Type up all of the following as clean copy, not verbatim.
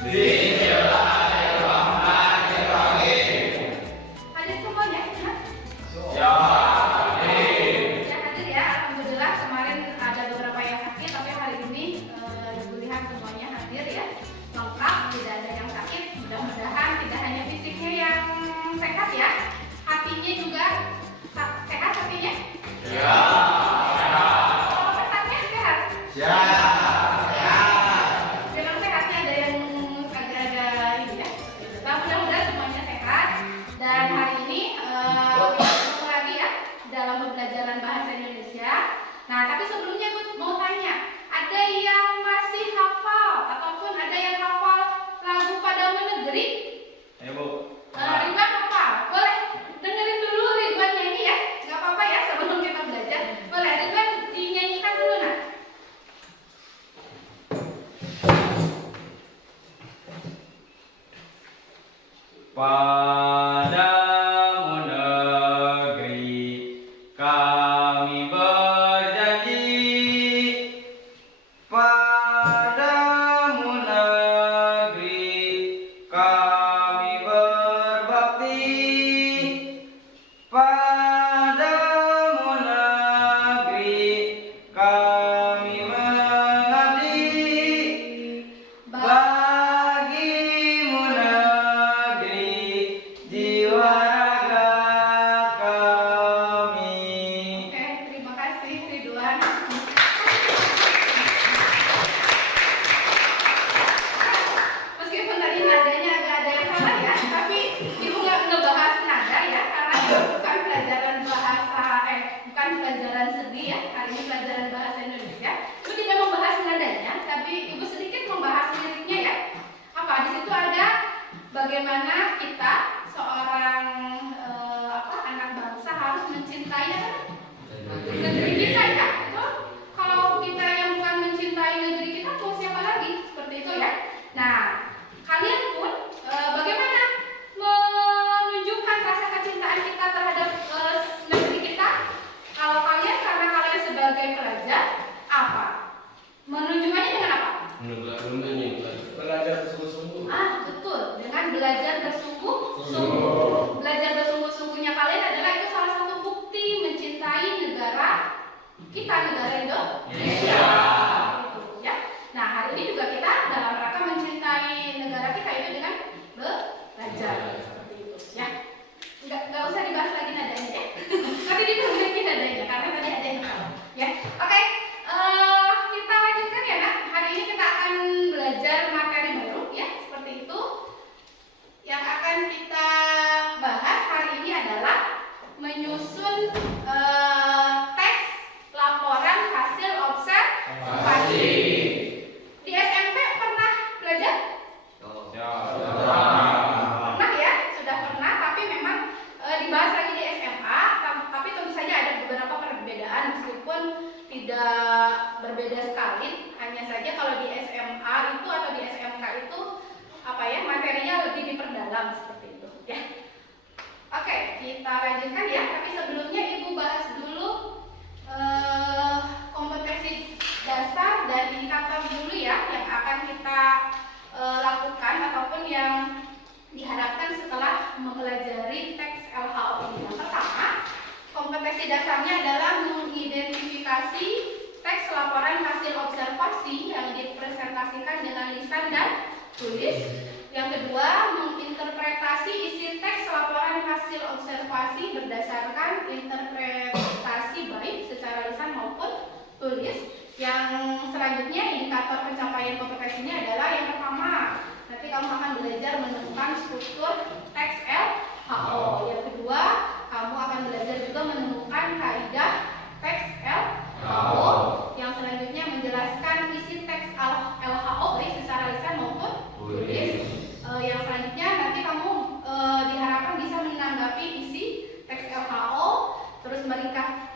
Bismillahirrahmanirrahim. Hadir semuanya? Ya. Ya hadir ya. Alhamdulillah kemarin ada beberapa yang sakit, tapi hari ini Ibu lihat semuanya hadir ya. Lengkap, tidak ada yang sakit. Mudah-mudahan tidak hanya fisiknya yang sehat ya, hatinya juga sehat hatinya. Ya. Kalau pesannya sehat. Ya. Memang sehatnya ada yang agak-agak ini ya. Nah, mudah-mudahan semuanya sehat. Dan hari ini kita ketemu lagi ya dalam pembelajaran bahasa Indonesia. Nah, tapi sebelumnya Ibu mau tanya, ada yang masih hafal ataupun ada yang hafal lagu Padamu Negeri? Ayo, Bu. Ridwan hafal? Boleh dengerin dulu Ridwan nyanyi ya. Gak apa-apa ya sebelum kita belajar. Boleh Ridwan dinyanyikan dulu nak. Padamu negeri kami berjanji, padamu negeri kami berbakti, padamu negeri kami mengabdi. Bagimu negeri jiwa raga kami. Oke, terima kasih Ridwan. Meskipun tadi nadanya agak ada yang salah ya, tapi Ibu nggak ngebahas nada ya, karena itu bukan pelajaran bahasa, bukan pelajaran seni ya. Hari ini pelajaran bahasa Indonesia. Ibu tidak membahas nadanya, tapi Ibu sedikit membahas liriknya ya. Apa di situ ada bagaimana kita seorang anak bangsa harus mencintai apa? Negeri kita ya. Betul? Kalau kita yang bukan mencintai negeri kita, mau siapa lagi? Seperti itu ya. Nah, kalian pun bagaimana menunjukkan rasa kecintaan kita terhadap negeri kita? Kalau kalian, karena kalian sebagai pelajar, apa? Menunjukkannya dengan apa? Belajar bersungguh-sungguh. Betul, dengan belajar bersungguh-sungguh. Belajar bersungguh-sungguhnya kalian adalah itu salah satu bukti mencintai negara kita, negara Indonesia. Gitu, ya. Nah, hari ini juga kita dalam rangka mencintai negara kita itu dengan belajar seperti itu, ya. Nggak usah dibahas lagi nadanya ya. Tapi diperbaiki nadanya karena tadi ada yang salah, ya. Oke, kita lanjutkan ya nak. Hari ini kita akan belajar materi baru ya, seperti itu. Yang akan kita bahas hari ini adalah menyusun teks laporan hasil observasi. Di SMP pernah belajar? Pernah ya, sudah pernah. Tapi memang dibahas lagi di SMA. Tapi tentu saja ada beberapa perbedaan meskipun tidak berbeda sekali. Hanya saja kalau di SMA itu atau di SMK itu materinya lebih diperdalam seperti itu ya. Oke, kita lanjutkan ya. Tapi sebelumnya Ibu bahas dulu kompetensi dasar dan indikator dulu ya yang akan kita lakukan ataupun yang diharapkan setelah mempelajari teks LHO ini. Yang pertama, kompetensi dasarnya adalah mengidentifikasi teks laporan hasil observasi yang dipresentasikan dengan lisan dan tulis. Yang kedua, menginterpretasi isi teks laporan hasil observasi berdasarkan interpretasi baik secara lisan maupun tulis. Yang selanjutnya, indikator pencapaian kompetensinya adalah yang pertama, nanti kamu akan belajar menemukan struktur teks LHO. Yang kedua, kamu akan belajar juga menemukan kaidah teks LHO. Yang selanjutnya menjelaskan isi teks LHO baik secara lisan maupun tulis. Yang selanjutnya nanti kamu diharapkan bisa menanggapi isi teks LHO, terus meringkas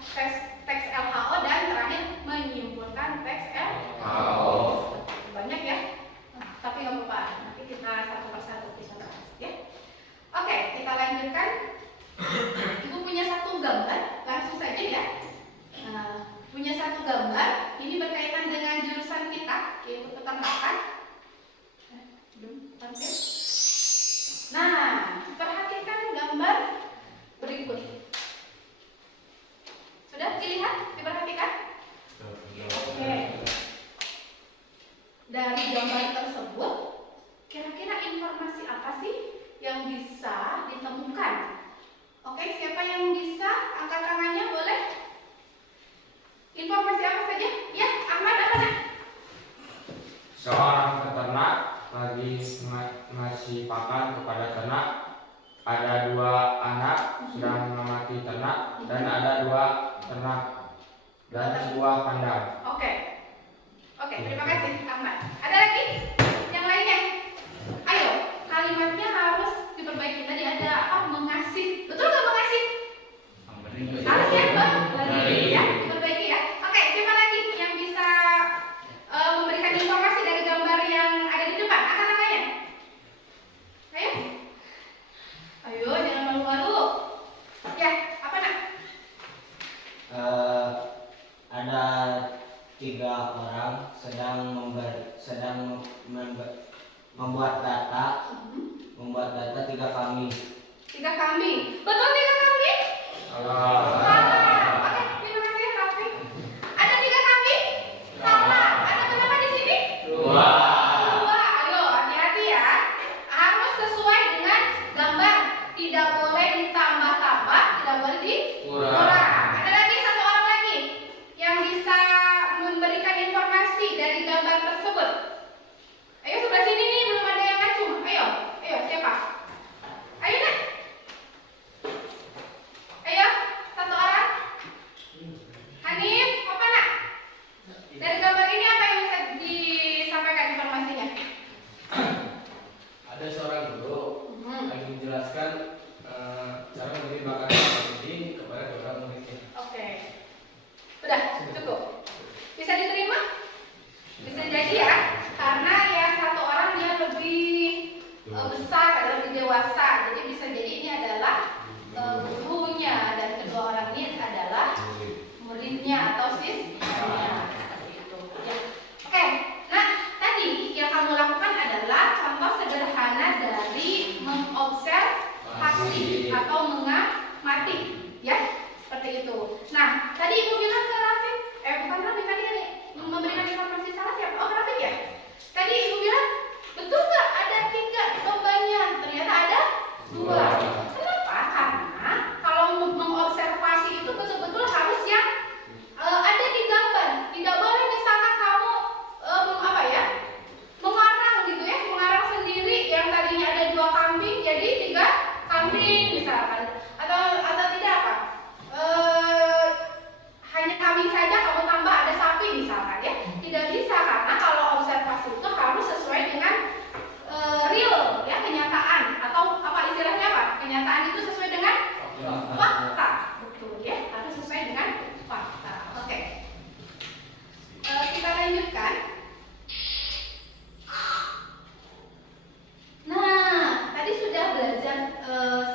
teks LHO dan terakhir menyimpulkan teks LHO. dari gambar tersebut, kira-kira informasi apa sih yang bisa ditemukan? Oke, siapa yang bisa angkat tangannya boleh? Informasi apa saja? Ya, Ahmad apa nak? Seorang peternak lagi ngasih pakan kepada ternak. Ada 2 anak sedang mengamati ternak dan ada 2 ternak dan sebuah kandang. Oke. Oke, terima kasih Ahmad. Ada lagi? Yang lainnya? Ayo, kalimatnya harus diperbaiki. Tadi ada apa? Mengasih. Betul nggak mengasih? Harus ya, beri ya, diperbaiki ya. Oke, siapa lagi yang bisa memberikan informasi dari gambar yang ada di depan? Angkat tangannya. Ayo. Ayo, jangan malu-malu. Ya, apa nak? Ada 3 orang sedang membuat data 3 kambing. 3 kambing. Betul 3 kambing? Oke, terima kasih Rafi. Ada 3 kambing? Salah. Ada berapa di sini? 2. Ayo, hati-hati ya. Harus sesuai dengan gambar. Tidak boleh ditambah-tambah, tidak boleh dikurang. Ada lagi 1 orang lagi yang bisa memberikan informasi dari gambar tersebut. Ayo sebelah sini nih, belum ada yang ngacung. Ayo, siapa? Ayo nak. Ayo, 1 orang. Hanif, apa nak? Dari gambar ini apa yang bisa disampaikan informasinya? Ada seorang guru lagi menjelaskan cara memberi makanan ini kepada kedua muridnya. Oke. Udah, cukup. Bisa diterima? Bisa jadi ya, karena yang 1 orang dia lebih besar, lebih dewasa. Jadi bisa jadi ini adalah gurunya dan kedua orang ini adalah muridnya atau siswanya. Seperti itu. Ya. Oke. Nah, tadi yang kamu lakukan adalah contoh sederhana dari mengobservasi atau mengamati, ya, seperti itu. Nah, tadi ibu bilang ke Rafiq, bukan Rafiq tadi nih, memberikan informasi salah siapa? Oh, Rafiq ya. Tadi ibu bilang, betul nggak ada 3 dombanya? Ternyata ada 2. Kenapa? Karena kalau mengobservasi itu betul-betul harus yang ada di gambar. Tidak boleh misalkan kamu mengarang gitu ya, mengarang sendiri yang tadinya ada 2 kambing jadi 3 kambing misalkan, atau tidak apa? Hanya kambing saja kamu tambah ada sapi misalkan ya. Tidak bisa, karena kalau observasi itu harus sesuai dengan real ya, kenyataan, atau apa istilahnya apa? Kenyataan itu sesuai dengan fakta. Betul ya, harus sesuai dengan fakta. Oke. Kita lanjutkan. Nah, tadi sudah belajar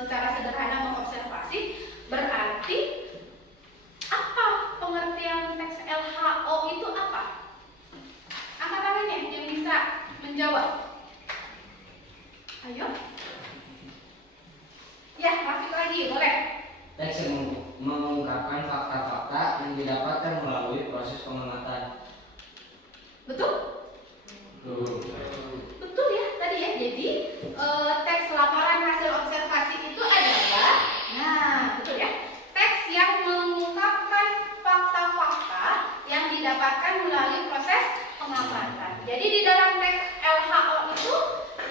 secara sederhana mengobservasi. Berarti apa pengertian teks LHO itu apa? Angkat tangannya yang bisa menjawab. Ayo. Ya, Rafiq lagi, boleh. Teks yang mengungkapkan fakta-fakta yang didapatkan melalui proses pengamatan. Betul? Betul ya tadi ya. Jadi teks laporan hasil observasi itu adalah, nah betul ya, teks yang mengungkapkan fakta-fakta yang didapatkan melalui proses pengamatan. Jadi di dalam teks LHO itu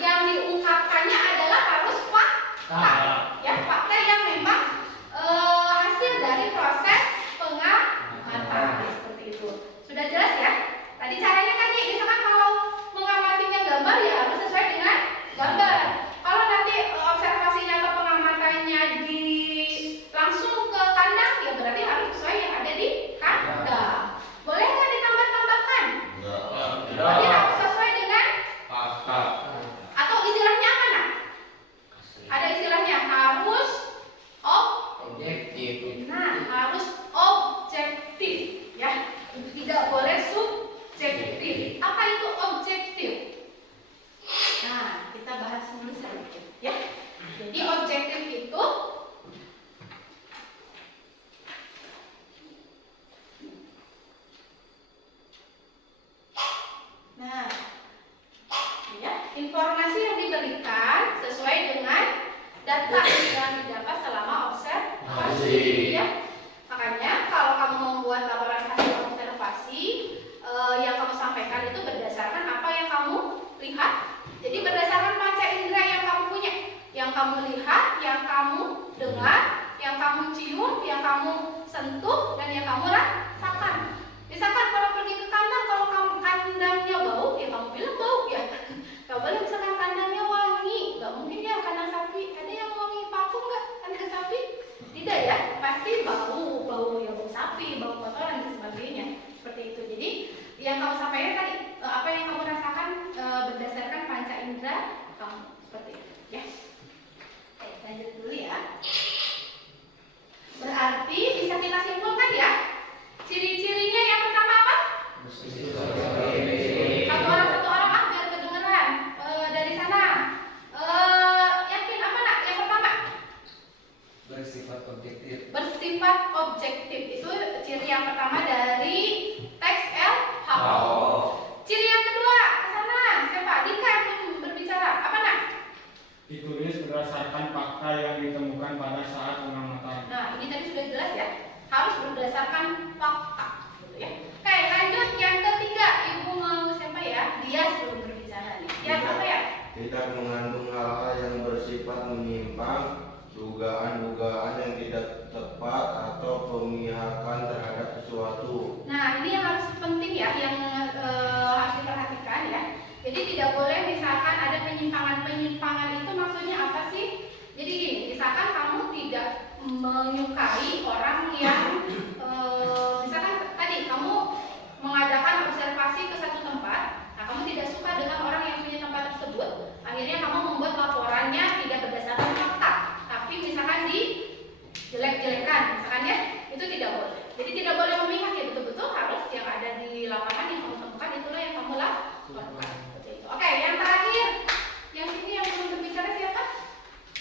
yang diungkapkannya adalah harus fakta, ya, fakta yang memang hasil dari proses pengamatan seperti itu. Sudah jelas ya? Tadi caranya kan ya, misalkan kalau mengamati informasi yang diberikan sesuai dengan data yang didapat selama observasi ya. Makanya kalau kamu membuat laporan hasil observasi yang kamu sampaikan itu berdasarkan apa yang kamu lihat. Jadi berdasarkan panca indera yang kamu punya, yang kamu lihat, yang kamu dengar, yang kamu cium, yang kamu sentuh, dan yang kamu rasakan. Misalkan kalau pergi ke kandang, kalau kamu kandangnya bau, ya kamu bilang bau ya. Gak boleh misalkan kandangnya wangi, gak mungkin ya kandang sapi. Ada yang wangi parfum nggak kandang sapi? Tidak ya, pasti bau, ya bau sapi, bau kotoran dan sebagainya. Seperti itu. Jadi yang kamu sampaikan tadi, apa yang kamu rasakan berdasarkan panca indera kamu, seperti itu. Ya. Oke, lanjut dulu ya. Berarti bisa kita simpulkan ya. Ciri-cirinya yang pertama apa? Satu orang ah biar kedengeran. Dari sana. Yakin apa nak? Yang pertama? Bersifat objektif. Bersifat objektif. Itu ciri yang pertama dari teks LHO. Ciri yang kedua, ke sana. Siapa? Dika yang berbicara. Apa nak? Ditulis berdasarkan fakta yang ditemukan pada saat pengamatan. Nah, ini tadi sudah jelas ya. Harus berdasarkan fakta, gitu ya. Oke, lanjut yang ketiga. Ibu mau siapa ya? Dia sebelum berbicara nih. Dia apa ya? Tidak mengandung hal-hal yang bersifat menyimpang, dugaan-dugaan yang tidak tepat atau pemihakan terhadap sesuatu. Nah, ini yang harus penting ya, yang harus diperhatikan ya. Jadi tidak boleh misalkan ada penyimpangan itu maksudnya apa sih? Jadi gini, misalkan kamu tidak menyukai orang yang misalkan tadi kamu mengadakan observasi ke satu tempat, nah kamu tidak suka dengan orang yang punya tempat tersebut, akhirnya kamu membuat laporannya tidak berdasarkan fakta, tapi misalkan dijelek-jelekan, misalkan ya, itu tidak boleh. Jadi tidak boleh memihak ya, betul-betul harus yang ada di lapangan yang kamu temukan itulah yang kamu lakukan. Oke, yang terakhir, yang sini yang belum berbicara siapa?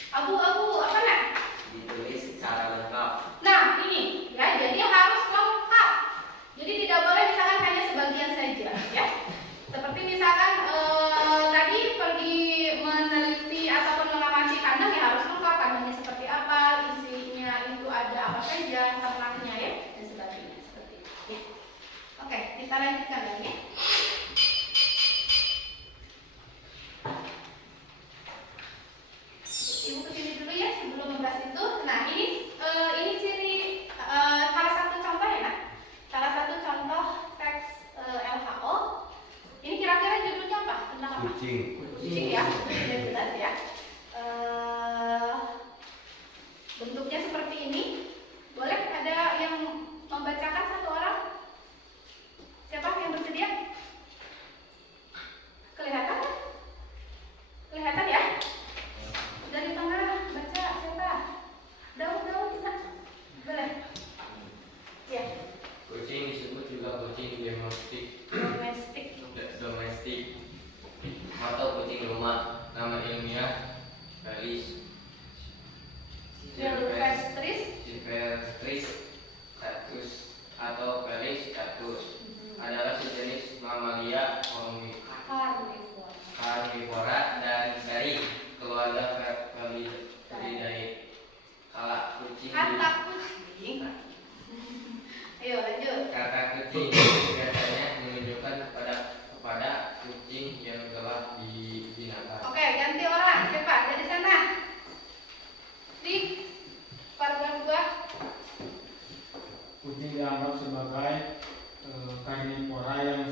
Abu-abu apa nak? Ditulis secara lengkap. Nah ini, ya jadi harus lengkap. Jadi tidak boleh misalkan hanya sebagian saja, ya. Seperti misalkan tadi pergi meneliti ataupun mengamati kandang ya harus lengkap, kandangnya seperti apa, isinya itu ada apa saja, ternaknya ya dan sebagainya seperti itu. Ya. Oke, kita lanjutkan lagi. Ya. Ibu kesini dulu ya sebelum membahas itu. Nah ini ciri salah satu contoh ya nak. Salah satu contoh teks LHO. Ini kira-kira judulnya apa? Tentang apa? Kucing ya. Sudah jelas ya. Bentuknya seperti ini. Boleh ada yang membacakan satu orang? Siapa yang bersedia? Kelihatan? Kelihatan ya? Dari tengah baca siapa? Daun bisa? Boleh? Ya. Kucing disebut juga kucing domestik atau kucing rumah. Nama ilmiah Felis Silvestris catus atau Felis catus adalah sejenis mamalia karnivora dan dari keluarga Felidae. Kala kucing kata kucing. Ayo lanjut. kata kucing biasanya menunjukkan kepada kucing yang telah dibinakan. Oke, ganti orang. Siapa? Dari sana. Di paragraf 2. Kucing dianggap sebagai karnivora yang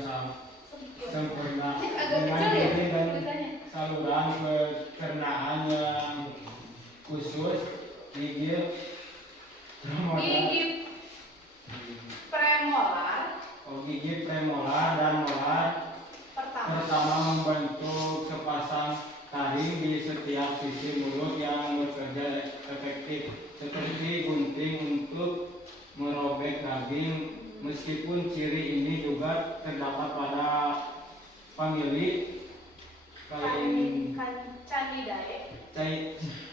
sempurna Agak dengan kecil ya diri dan tulisannya. saluran pencernaan yang khusus, gigi premolar dan molar pertama membentuk sepasang taring di setiap sisi mulut yang bekerja efektif seperti gunting untuk merobek daging. Meskipun ciri ini juga terdapat pada famili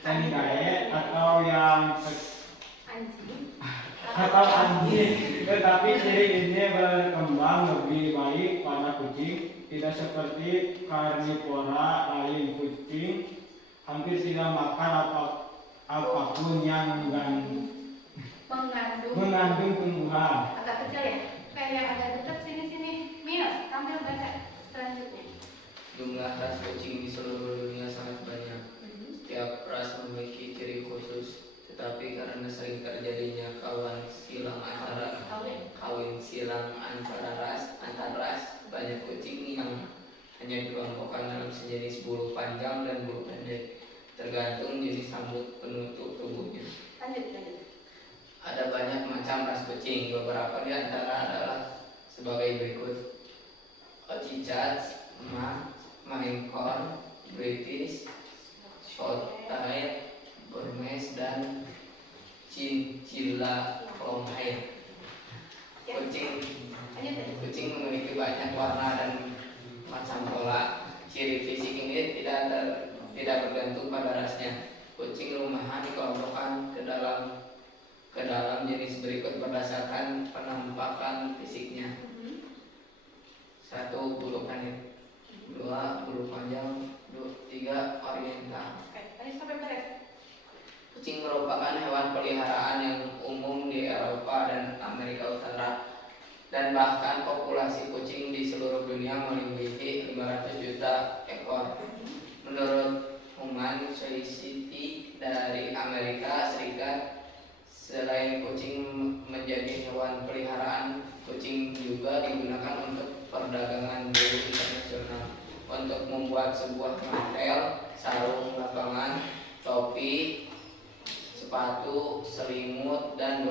Canidae atau yang anjing atau anjing, tetapi ciri ini berkembang lebih baik pada kucing, tidak seperti karnivora lain. Kucing hampir tidak makan apapun yang mengandung tumbuhan. agak kecil ya, kayak yang agak dekat sini Mil, tampil baca selanjutnya. Jumlah ras kucing di seluruh dunia sangat banyak. Setiap ras memiliki ciri khusus, tetapi karena sering terjadinya kawin silang antar ras, banyak kucing yang hanya dikelompokkan dalam sejenis bulu panjang dan bulu pendek, tergantung jenis rambut penutup tubuhnya. Lanjut. Ada banyak macam ras kucing, beberapa di antara adalah sebagai berikut: Oxycat, Maine Coon, British Shorthair, Burmese, dan Chinchilla Longhair. Kucing memiliki banyak warna dan macam pola. Ciri fisik ini tidak bergantung pada rasnya. Kucing rumahan dikelompokkan ke dalam jenis berikut berdasarkan penampakan fisiknya. 1. Bulu pendek, 2. Bulu panjang, 3. Oriental. Tadi sampai beres. Kucing merupakan hewan peliharaan yang umum di Eropa dan Amerika Utara, dan bahkan populasi kucing di seluruh dunia melebihi 500 juta ekor. Menurut Human Society dari Amerika Serikat, selain kucing menjadi hewan peliharaan, kucing juga digunakan untuk perdagangan bulu internasional, untuk membuat sebuah mantel, sarung lapangan, topi, sepatu, selimut, dan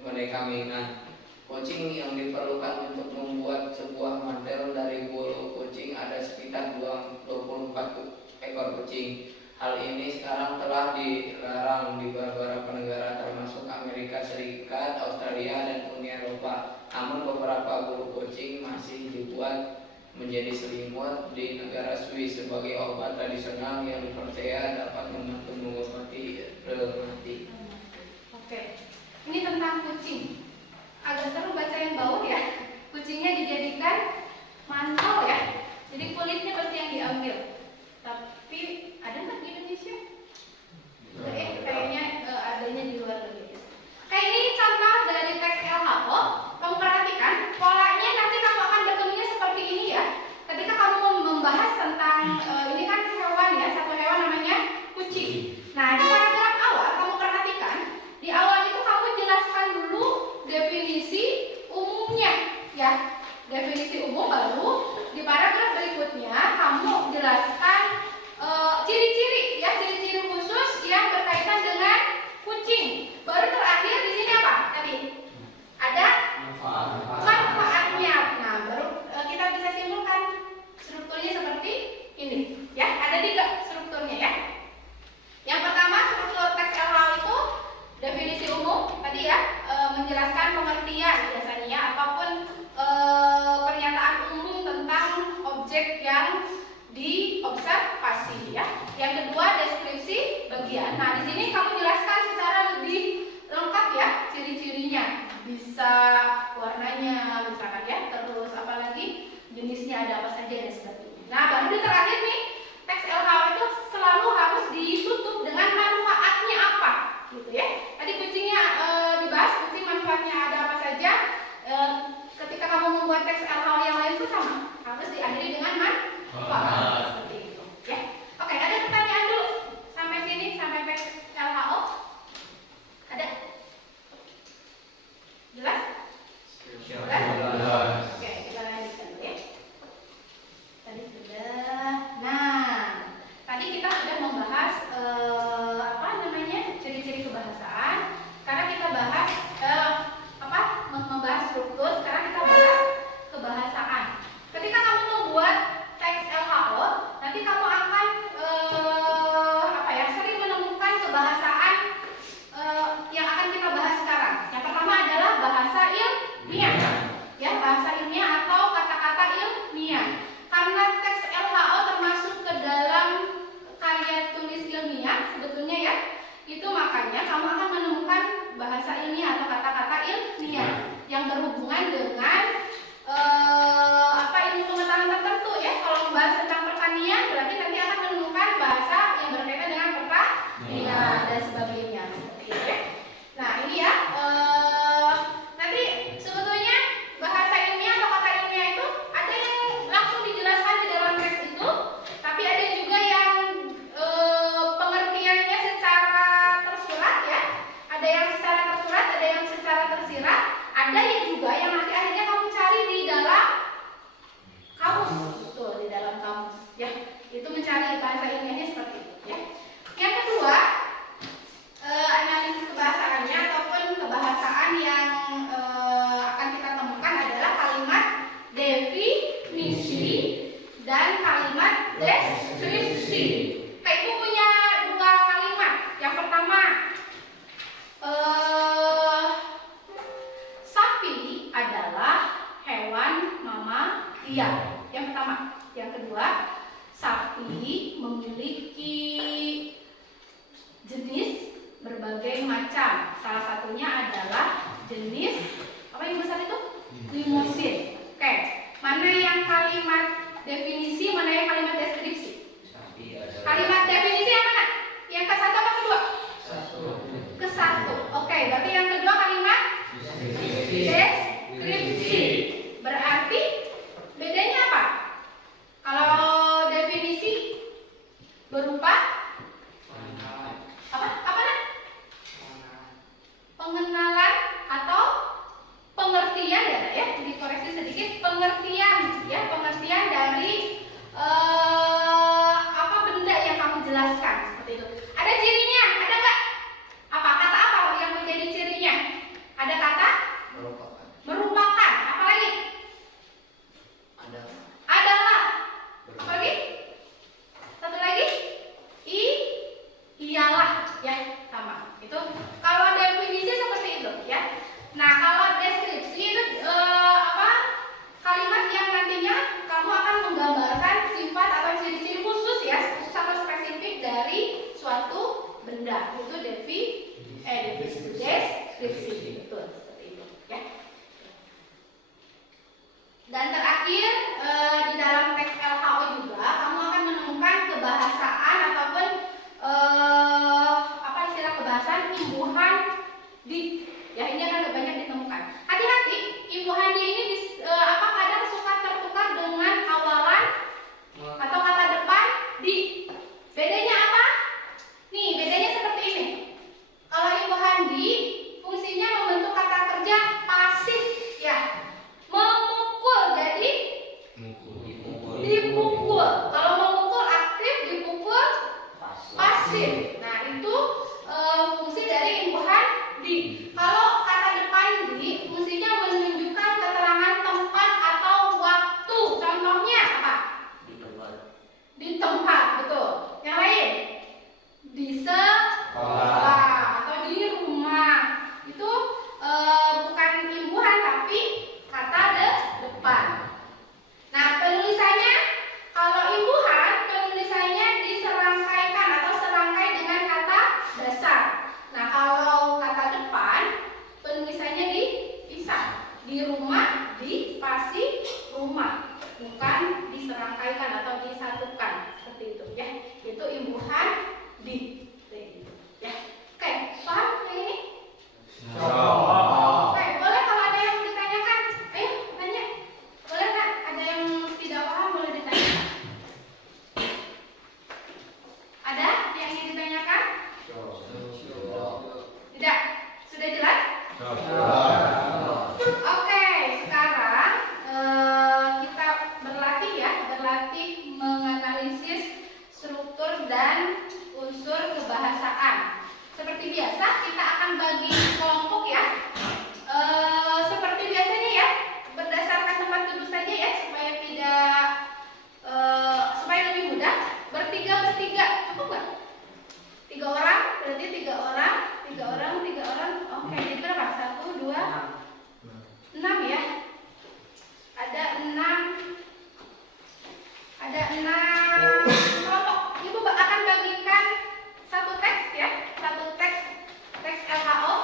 boneka mainan. Kucing yang diperlukan untuk membuat sebuah mantel dari bulu kucing ada sekitar 24 ekor kucing. Hal ini sekarang telah dilarang di beberapa negara termasuk Amerika Serikat, Australia, dan Uni Eropa. Namun beberapa bulu kucing masih dibuat menjadi selimut di negara Swiss sebagai obat tradisional yang dipercaya dapat membantu mengobati rematik. Oke, ini tentang kucing. Agak seru baca yang bawah ya. Kucingnya dijadikan mantel ya. Jadi kulitnya berarti yang diambil. Tapi ada nggak di Indonesia? Kayaknya adanya di luar negeri. Kayak ini contoh dari teks LHO. Kamu perhatikan polanya, nanti kamu akan bertemunya seperti ini ya. Ketika kamu membahas tentang ini kan hewan ya, satu hewan namanya kucing. Nah, di paragraf awal kamu perhatikan, di awal itu kamu jelaskan dulu definisi umumnya ya. Definisi umum, baru di paragraf berikutnya kamu jelaskan ciri-ciri ya, ciri-ciri khusus yang berkaitan dengan kucing. Baru terakhir di sini apa tadi? Ada manfaatnya. Nah, baru kita bisa simpulkan strukturnya seperti ini ya. Ada 3 strukturnya ya. Yang pertama, struktur teks LHO itu definisi umum tadi ya, menjelaskan pengertian biasanya ya, apapun pernyataan umum tentang objek yang diobservasi ya. Yang kedua, deskripsi bagian. Nah, di sini kamu jelaskan secara lebih lengkap ya ciri-cirinya, bisa warnanya misalkan ya, terus apalagi jenisnya ada apa saja dan sebagainya. Nah, baru di terakhir nih, teks LHO itu selalu harus ditutup dengan manfaatnya apa gitu ya. Tadi kucingnya dibahas, kucing manfaatnya ada apa saja. Ketika kamu membuat teks LHO yang lain itu sama, harus diakhiri dengan manfaat seperti itu ya. Oke, ada pertanyaan dulu sampai sini, sampai teks LHO? Ada? Jelas? Jelas? Oke, kita lanjutkan dulu ya. cari bahasa ilmiahnya seperti itu ya. Yang kedua, analisis kebahasaannya ataupun kebahasaan yang akan kita temukan adalah kalimat definisi dan kalimat deskripsi. Kak Ibu punya dua kalimat. Yang pertama, sapi adalah hewan mamalia. Yang pertama. Yang kedua, sapi memiliki jenis berbagai macam. Salah satunya adalah jenis apa yang besar itu? Limusin. Oke. Mana yang kalimat definisi, mana yang kalimat deskripsi? Kalimat definisi yang mana? Yang ke satu apa kedua? Ke satu. Oke, berarti yang kedua kalimat deskripsi. Berarti bedanya apa? Kalau definisi berupa apa? Apa nak? Pengenalan atau pengertian ya, dikoreksi sedikit, pengertian ya, pengertian dari apa benda yang kamu jelaskan seperti itu. Ada cirinya, ada nggak? Apa kata apa yang menjadi cirinya? Ada kata merupakan. Apa lagi? Adalah. Apa lagi? Satu lagi? Iyalah ya, sama. Itu kalau definisi seperti itu ya. Nah, kalau deskripsi itu kalimat yang nantinya kamu akan menggambarkan sifat atau ciri-ciri khusus ya, khusus atau spesifik dari suatu benda. Itu deskripsi. Betul, seperti itu ya. Dan terakhir di dalam teks LHO juga kamu akan menemukan kebahasaan ataupun apa istilah kebahasaan imbuhan di. Ya, ini akan banyak ditemukan. Hati-hati, imbuhan di ini kadang suka tertukar dengan awalan atau kata depan di. Bedanya apa? Nih, bedanya seperti ini. Kalau imbuhan di fungsinya membentuk kata kerja pasif ya. Memukul, jadi dipukul. Kalau memukul aktif, dipukul pasif. Nah, itu fungsi dari imbuhan di. Kalau kata depan di fungsinya menunjukkan keterangan tempat atau waktu. Contohnya apa? Di tempat, betul. Yang lain? Di sekolah atau di rumah. Itu bukan imbuhan tapi kata depan. Nah, penulisannya kalau imbuhan penulisannya diserangkaikan atau serangkai dengan kata dasar. Nah, kalau kata depan penulisannya dipisah. Di rumah, di spasi rumah, bukan diserangkaikan atau disatukan seperti itu ya. Itu imbuhan di. Ya. Oke, paham yang ini? Oke, boleh kalau ada yang ditanyakan, ayo tanya. Boleh nggak? Ada yang tidak paham boleh ditanyakan. Ada yang ingin ditanyakan? Tidak? Sudah jelas? Oke, sekarang kita berlatih menganalisis struktur dan unsur kebahasaan. Seperti biasa kita akan bagi kelompok ya. Seperti biasanya ya, berdasarkan tempat duduk saja ya, supaya tidak supaya lebih mudah. Bertiga, cukup nggak? 3 orang, berarti 3 orang. Oke, jadi berapa? 1, 2, 6 ya. Ada 6 kelompok. Ibu akan bagikan satu teks ya, teks LHO.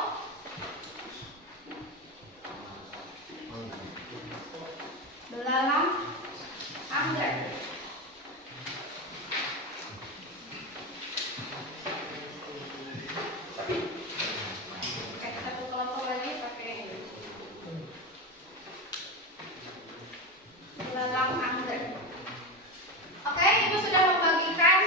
Dalam anggar. Satu kelompok lagi pakai ini. Dalam anggar. Oke, Ibu sudah membagikan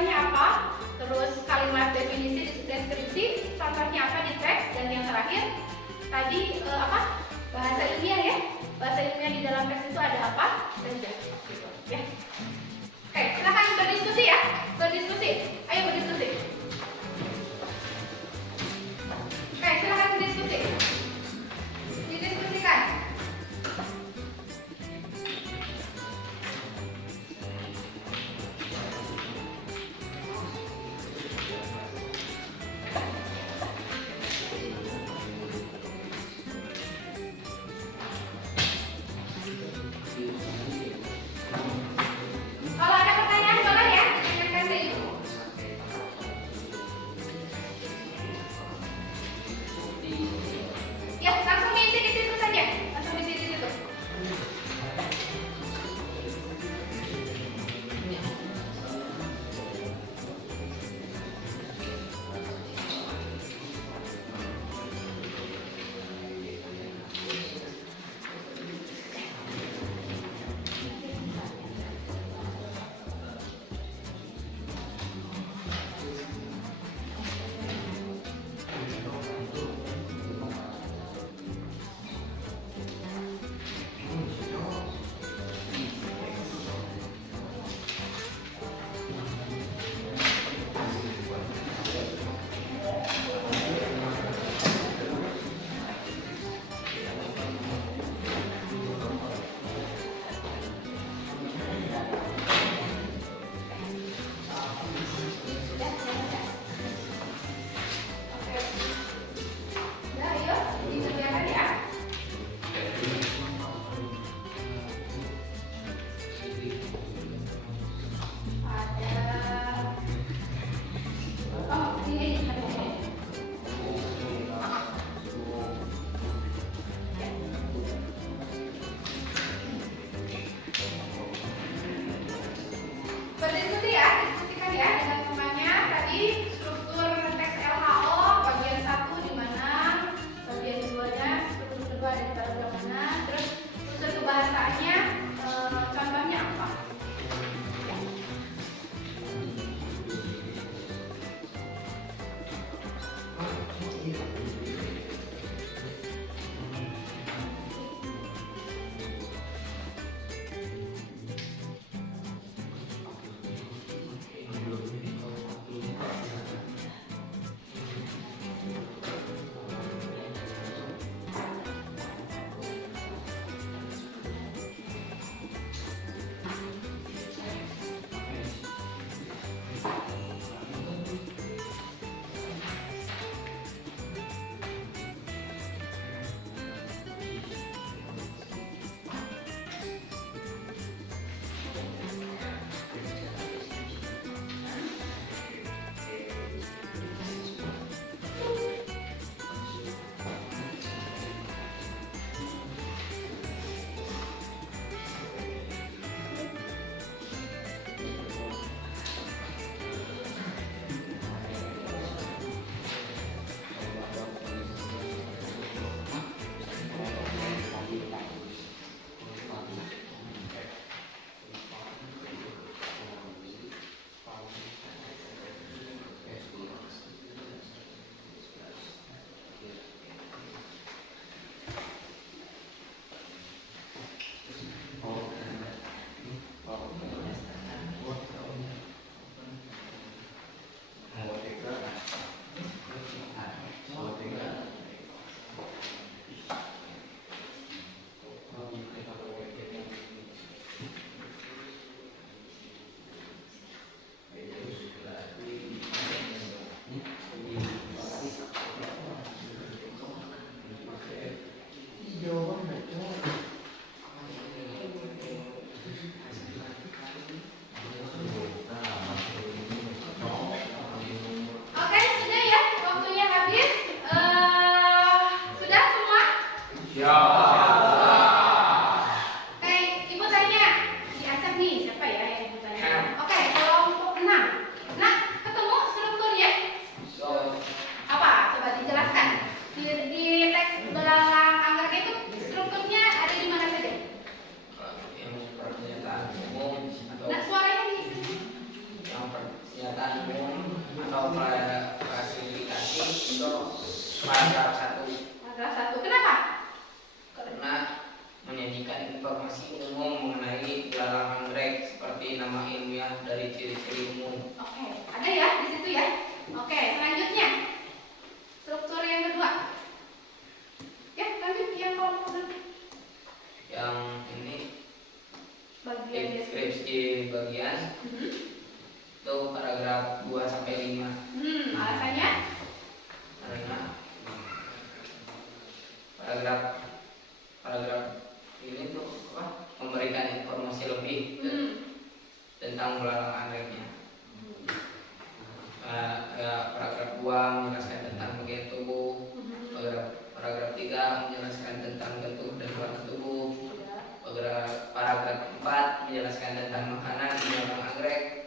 contohnya apa, terus kalimat definisi di deskripsi, contohnya apa di teks, dan yang terakhir tadi bahasa ilmiah ya, bahasa ilmiah di dalam teks itu ada apa saja gitu, ya. Oke, silakan berdiskusi ya, ayo berdiskusi. Oke, silakan berdiskusi, didiskusikan. Paragraf 1. Paragraf 1. Kenapa? Karena menyajikan informasi umum mengenai belalang anggrek seperti nama ilmiah dari ciri-ciri umum. Oke, ada ya di situ ya. Oke, selanjutnya struktur yang kedua. Ya, lanjut yang kelompok kedua. Yang ini Bagian deskripsi bagian itu paragraf 2 sampai 5. Alasannya? Karena paragraf ini tuh apa? Memberikan informasi lebih tentang belalang anggreknya. Paragraf 2 menjelaskan tentang bagian tubuh. Paragraf 3 menjelaskan tentang bentuk dan warna tubuh. Paragraf 4 menjelaskan tentang makanan belalang anggrek.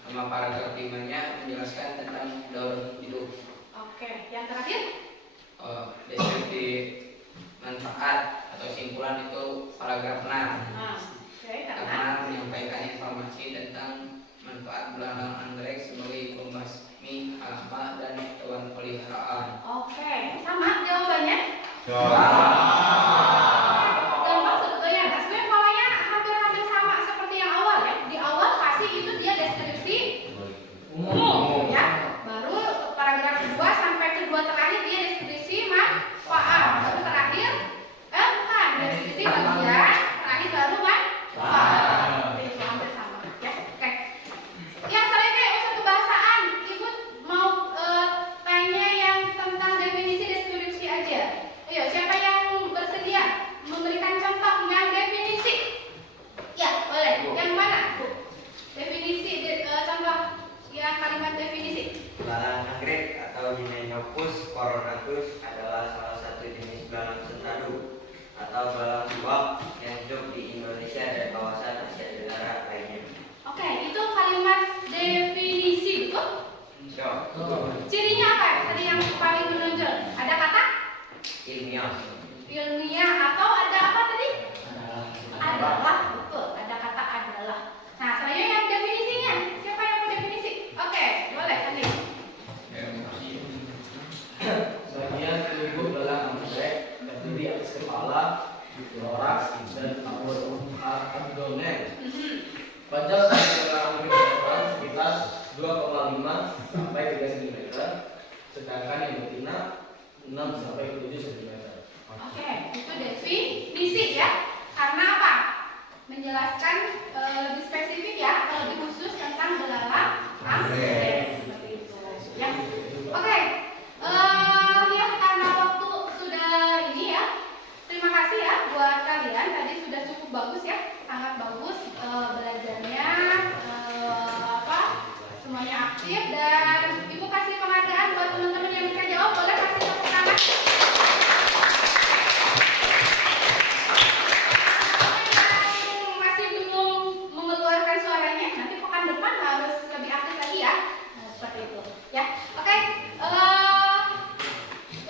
Sama paragraf 5-nya menjelaskan tentang daur hidup. Oke, yang terakhir? Deskripsi manfaat atau simpulan itu paragraf 6. Karena menyampaikan informasi tentang manfaat belalang anggrek sebagai pembasmi hama dan hewan peliharaan. Oke, sama jawabannya? Gampang sebetulnya. Nah, sebenarnya polanya hampir-hampir sama seperti yang awal ya. Di awal pasti itu dia deskripsi umum ya. Baru paragraf 2 sampai ke 2 terakhir dia deskripsi manfaat. Baru terakhir bukan deskripsi bagian, terakhir baru manfaat. Itu hampir sama ya. Oke. Yang selanjutnya unsur kebahasaan. Ibu mau tanya yang tentang definisi deskripsi aja. Ayo, siapa yang bersedia memberikan contoh yang definisi? Ya, boleh. Yang mana, Bu? Definisi contoh yang kalimat definisi. Belalang anggrek atau Deinonychus coronatus adalah salah satu jenis belalang sentadu atau belalang suap yang hidup di Indonesia dan kawasan Asia Tenggara lainnya. Oke, itu kalimat definisi, betul? Cirinya apa? Tadi yang paling menonjol. Ada kata ilmiah atau ada apa tadi? Adalah, betul. Ada kata adalah. Nah, selanjutnya yang definisinya. Siapa yang mau definisi? Oke, boleh, Andi. Bagian tubuh belalang anggrek terdiri atas kepala, toraks, dan abdomen. Panjang dari belalang anggrek depan sekitar 2,5 sampai 3 cm, sedangkan yang betina 6 sampai 7 cm. Oke, itu definisi ya. Karena apa? Menjelaskan lebih spesifik ya atau lebih khusus tentang belalang anggrek seperti itu. Ya. Oke. Ya karena waktu sudah ini ya. Terima kasih ya buat kalian. Tadi sudah cukup bagus ya, sangat bagus belajarnya. Semuanya aktif dan Ibu kasih penghargaan buat teman-teman yang bisa jawab. Boleh kasih tepuk tangan. Masih belum mengeluarkan suaranya, nanti pekan depan harus lebih aktif lagi ya. Nah, seperti itu. Ya, oke.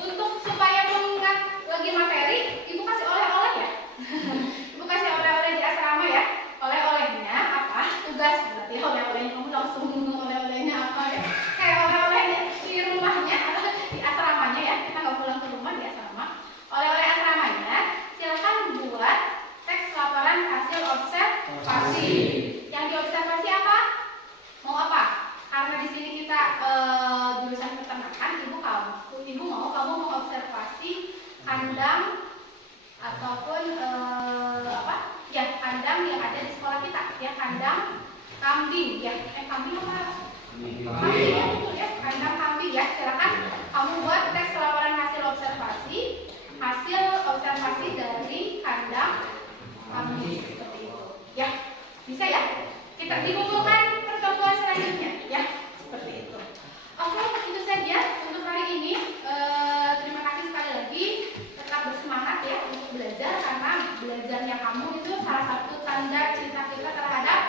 Untuk supaya mengingat lagi materi, Ibu kasih oleh-oleh ya. Ibu kasih oleh-oleh di asrama ya. Oleh-olehnya apa? Tugas berarti oleh-olehnya kamu langsung oleh-olehnya apa ya? Kayak oleh-olehnya di rumahnya atau di asramanya ya. Kita nggak pulang ke rumah di asrama. Oleh-oleh asramanya, silakan buat teks laporan hasil observasi. Yang diobservasi apa? Mau apa? Karena di sini kita jurusan peternakan, ibu mau kamu mengobservasi kandang ataupun apa? Ya kandang yang ada di sekolah kita. Ya kandang kambing. Ya kambing apa? Kambing ya betul ya. Kandang kambing ya. Silakan kamu buat teks laporan hasil observasi dari kandang kambing seperti itu. Ya bisa ya. Kita dikumpulkan pertemuan selanjutnya ya seperti itu. Oke, itu saja untuk hari ini. Terima kasih sekali lagi. Tetap bersemangat ya untuk belajar karena belajarnya kamu itu salah satu tanda cinta kita terhadap